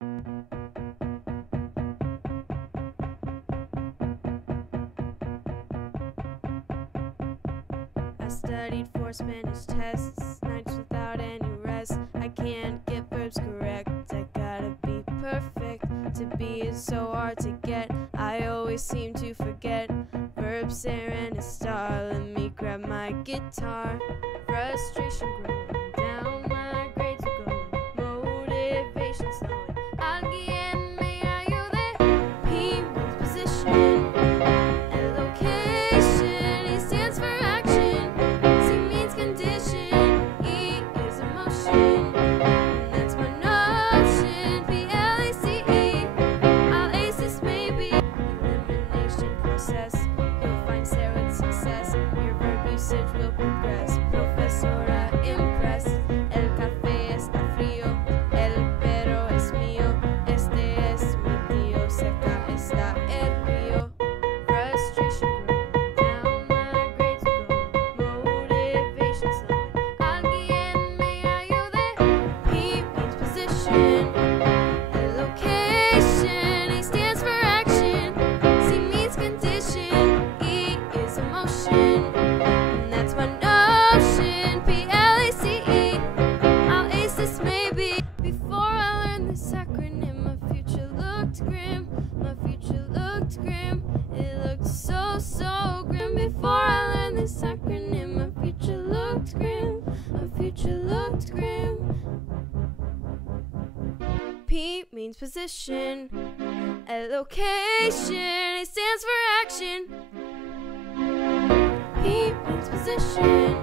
I studied for Spanish tests, nights without any rest. I can't get verbs correct, I gotta be perfect. To be is so hard to get, I always seem to forget. Verbs there and a star, let me grab my guitar. Frustration growing, down my grades are going, motivation slowing. Alguien me ayude. P means position and location, E stands for action, C means condition, E is emotion, and that's my notion. P-L-A-C-E, I'll ace this maybe. Elimination process, you'll find Sarah's success, your verb usage will progress. Profesora impress, el café está frío, el perro es mío, este es mi tío, seca está el río. Frustration growing, down my grades are going, motivation slowing. Alguien me ayude. P means position and location, A stands for action, C means condition, E is emotion, and that's my notion. P-L-A-C-E, I'll ace this maybe. Before I learned this acronym, my future looked grim. My future looked grim. It looked so, so grim. Before I learned this acronym, my future looked grim. My future looked grim. P means position and location, A stands for action. P means position